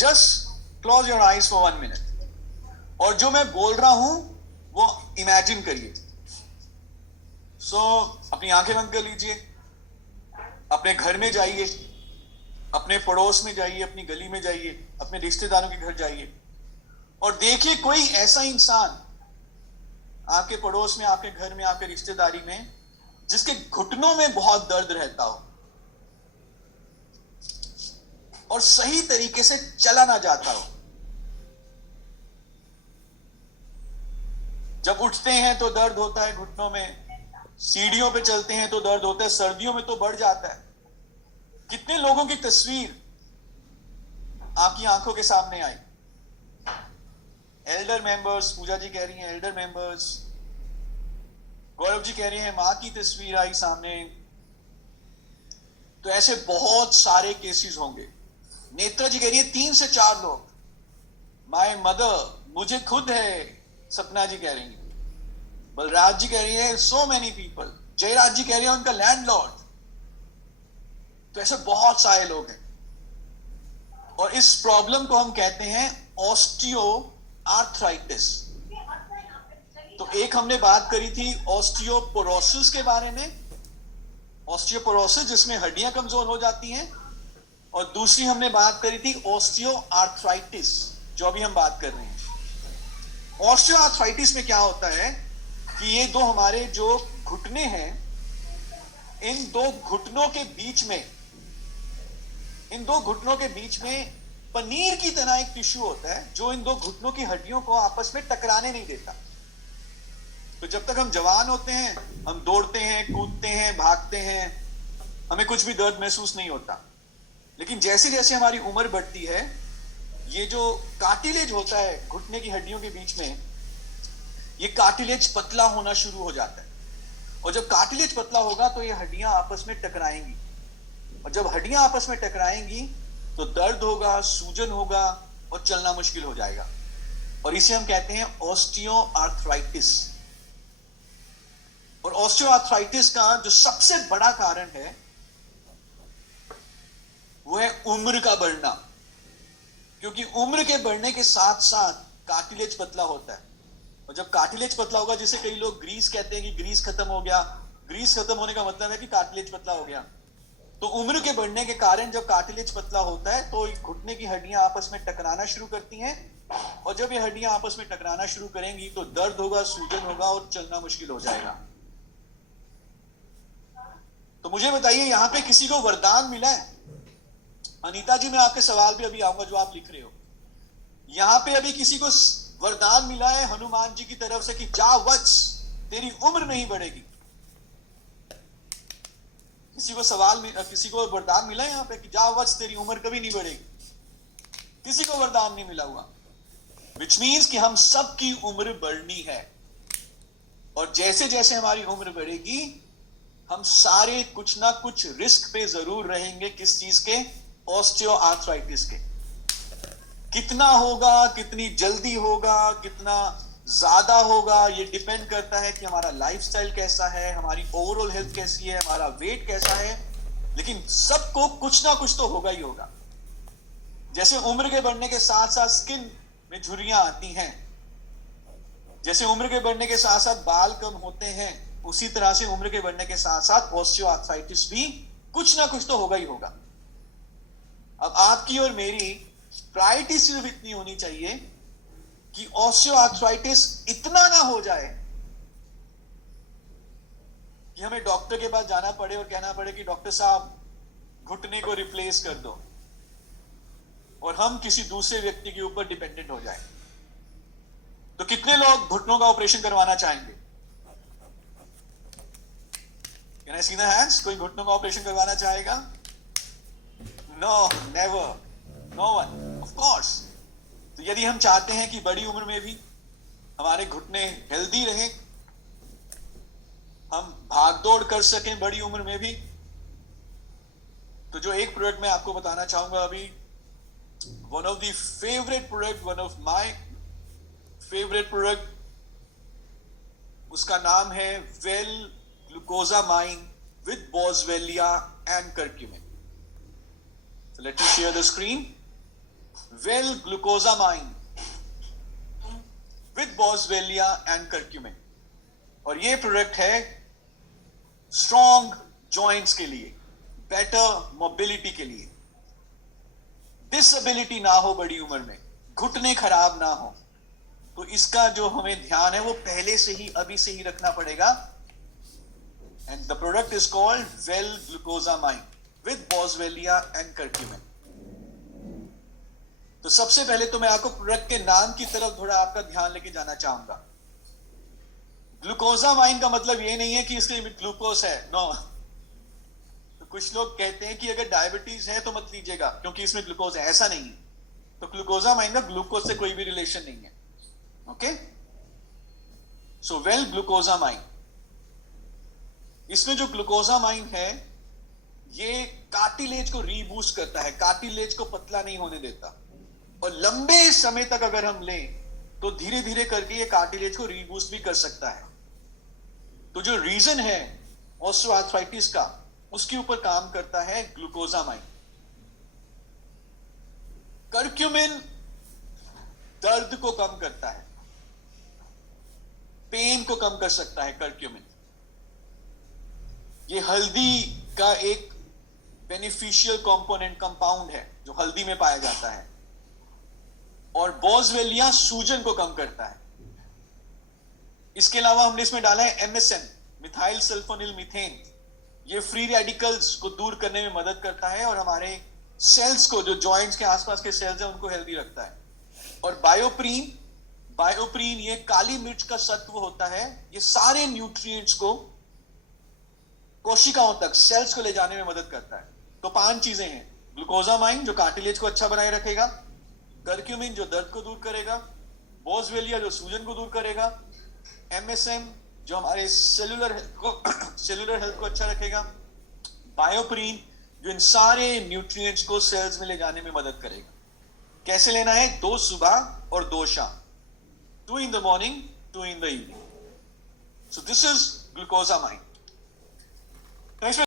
Just close your eyes for 1 minute, और जो मैं बोल रहा हूं वो इमेजिन करिए। अपनी आंखें बंद कर लीजिए, अपने घर में जाइए, अपने पड़ोस में जाइए, अपनी गली में जाइए, अपने रिश्तेदारों के घर जाइए और देखिए कोई ऐसा इंसान आपके पड़ोस में, आपके घर में, आपके रिश्तेदारी में जिसके घुटनों में बहुत दर्द रहता हो और सही तरीके से चला ना जाता हो। जब उठते हैं तो दर्द होता है घुटनों में, सीढ़ियों पे चलते हैं तो दर्द होता है, सर्दियों में तो बढ़ जाता है। कितने लोगों की तस्वीर आपकी आंखों के सामने आई। एल्डर मेंबर्स, पूजा जी कह रही हैं एल्डर मेंबर्स, गौरव जी कह रहे हैं मां की तस्वीर आई सामने। तो ऐसे बहुत सारे केसेस होंगे। नेत्रा जी कह रही है 3 से 4 लोग। माय मदर, मुझे खुद है, सपना जी कह रही है। बलराज जी कह रही है सो मेनी पीपल। जयराज जी कह रही है उनका लैंडलॉर्ड। तो ऐसे बहुत सारे लोग हैं और इस प्रॉब्लम को हम कहते हैं ऑस्टियो आर्थराइटिस। तो एक हमने बात करी थी ऑस्टियोपोरोसिस के बारे में, ऑस्टियोपोरोसिस जिसमें हड्डियां कमजोर हो जाती हैं, और दूसरी हमने बात करी थी ऑस्टियो आर्थराइटिस जो अभी हम बात कर रहे हैं। ऑस्टियो आर्थराइटिस में क्या होता है कि ये दो हमारे जो घुटने हैं, इन दो घुटनों के बीच में पनीर की तरह एक टिश्यू होता है जो इन दो घुटनों की हड्डियों को आपस में टकराने नहीं देता। तो जब तक हम जवान होते हैं हम दौड़ते हैं, कूदते हैं, भागते हैं, हमें कुछ भी दर्द महसूस नहीं होता। लेकिन जैसे जैसे हमारी उम्र बढ़ती है ये जो कार्टिलेज होता है घुटने की हड्डियों के बीच में, ये कार्टिलेज पतला होना शुरू हो जाता है। और जब कार्टिलेज पतला होगा तो ये हड्डियां आपस में टकराएंगी, और जब हड्डियां आपस में टकराएंगी तो दर्द होगा, सूजन होगा और चलना मुश्किल हो जाएगा। और इसे हम कहते हैं ऑस्टियोआर्थराइटिस। और ऑस्टियोआर्थराइटिस का जो सबसे बड़ा कारण है वो है उम्र का बढ़ना, क्योंकि उम्र के बढ़ने के साथ साथ कार्टिलेज पतला होता है। और जब कार्टिलेज पतला होगा, जिसे कई लोग ग्रीस कहते हैं कि ग्रीस खत्म हो गया, ग्रीस खत्म होने का मतलब है कि कार्टिलेज पतला हो गया। तो उम्र के बढ़ने के कारण जब कार्टिलेज पतला होता है तो घुटने की हड्डियां आपस में टकराना शुरू करती हैं, और जब ये हड्डियां आपस में टकराना शुरू करेंगी तो दर्द होगा, सूजन होगा और चलना मुश्किल हो जाएगा। तो मुझे बताइए यहां पे किसी को वरदान मिला है? अनीता जी, मैं आपके सवाल पे अभी आऊंगा जो आप लिख रहे हो। यहां पे अभी किसी को वरदान मिला है हनुमान जी की तरफ से कि जा वत्स, तेरी उम्र नहीं बढ़ेगी? किसी को वरदान मिला है यहाँ पे कि जा वत्स, तेरी उम्र कभी नहीं बढ़ेगी? किसी को वरदान नहीं मिला हुआ। विच मीन्स कि हम सबकी उम्र बढ़नी है, और जैसे जैसे हमारी उम्र बढ़ेगी हम सारे कुछ ना कुछ रिस्क पे जरूर रहेंगे। किस चीज के? ऑस्टियोआर्थराइटिस के। कितना होगा, कितनी जल्दी होगा, कितना ज्यादा होगा, ये डिपेंड करता है कि हमारा लाइफस्टाइल कैसा है, हमारी ओवरऑल हेल्थ कैसी है, हमारा वेट कैसा है। लेकिन सबको कुछ ना कुछ तो होगा ही होगा। जैसे उम्र के बढ़ने के साथ साथ स्किन में झुर्रियां आती हैं, जैसे उम्र के बढ़ने के साथ साथ बाल कम होते हैं, उसी तरह से उम्र के बढ़ने के साथ साथ ऑस्टियोआर्थराइटिस भी कुछ ना कुछ तो होगा ही होगा। अब आपकी और मेरी प्रायोरिटी सिर्फ इतनी होनी चाहिए कि ऑस्टियोआर्थराइटिस इतना ना हो जाए कि हमें डॉक्टर के पास जाना पड़े और कहना पड़े कि डॉक्टर साहब घुटने को रिप्लेस कर दो, और हम किसी दूसरे व्यक्ति के ऊपर डिपेंडेंट हो जाए। तो कितने लोग घुटनों का ऑपरेशन करवाना चाहेंगे? Can I see the hands? कोई घुटनों का ऑपरेशन करवाना चाहेगा? No, never, no one, of course. तो यदि हम चाहते हैं कि बड़ी उम्र में भी हमारे घुटने हेल्दी रहें, हम भागदौड़ कर सकें बड़ी उम्र में भी, तो जो एक प्रोडक्ट मैं आपको बताना चाहूंगा अभी, one of my favorite product, उसका नाम है well glucosamine with Boswellia and curcumin. So let me share the screen. Well glucosamine with boswellia and curcumin. और ये प्रोडक्ट है स्ट्रॉन्ग जॉइंट्स के लिए, बेटर मोबिलिटी के लिए, डिसेबिलिटी ना हो बड़ी उम्र में, घुटने खराब ना हो। तो इसका जो हमें ध्यान है वो पहले से ही, अभी से ही रखना पड़ेगा। And the product is called well glucosamine with boswellia and curcumin. तो सबसे पहले तो मैं आपको प्रोडक्ट के नाम की तरफ थोड़ा आपका ध्यान लेके जाना चाहूंगा। ग्लूकोजामाइन का मतलब ये नहीं है कि इसके ग्लूकोज है, नो। तो कुछ लोग कहते हैं कि अगर डायबिटीज है तो मत लीजिएगा क्योंकि इसमें ग्लूकोज है, ऐसा नहीं है। तो ग्लूकोजामाइन का ग्लूकोज से कोई भी रिलेशन नहीं है। ओके, सो वेल ग्लूकोजामाइन, इसमें जो ग्लूकोजामाइन है ये कार्टिलेज को रीबूस्ट करता है, कार्टिलेज को पतला नहीं होने देता। और लंबे समय तक अगर हम लें तो धीरे धीरे करके ये कार्टिलेज को रीबूस्ट भी कर सकता है। तो जो रीजन है ऑस्टियोआर्थराइटिस का, उसके ऊपर काम करता है ग्लूकोजामाइन। कर्क्यूमिन दर्द को कम करता है, पेन को कम कर सकता है कर्क्यूमिन। ये हल्दी का एक बेनिफिशियल कंपोनेंट कंपाउंड है जो हल्दी में पाया जाता है। और बॉसवेलिया सूजन को कम करता है। इसके अलावा हमने इसमें डाला है MSM, मिथाइल सल्फोनिल मीथेन। ये फ्री रेडिकल्स को दूर करने में मदद करता है और हमारे सेल्स को, जो जॉइंट्स के आसपास के सेल्स हैं, उनको हेल्दी रखता है। और बायोप्रीन, बायोप्रीन ये काली मिर्च का सत्व होता है। ये सारे न्यूट्रिएंट्स को कोशिकाओं तक, सेल्स को ले जाने में मदद करता है। तो 5 चीजें हैं, ग्लूकोजामाइन जो कार्टिलेज को अच्छा बनाए रखेगा, कर्क्यूमिन जो दर्द को दूर करेगा, बॉसवेलिया जो सूजन को दूर करेगा, MSM जो हमारे सेलुलर हेल्थ को अच्छा रखेगा, बायोप्रीन जो इन सारे न्यूट्रिएंट्स को सेल्स में ले जाने में मदद करेगा। कैसे लेना है? 2 सुबह और 2 शाम, 2 in the morning, 2 in the evening. So this is glucosamine. Next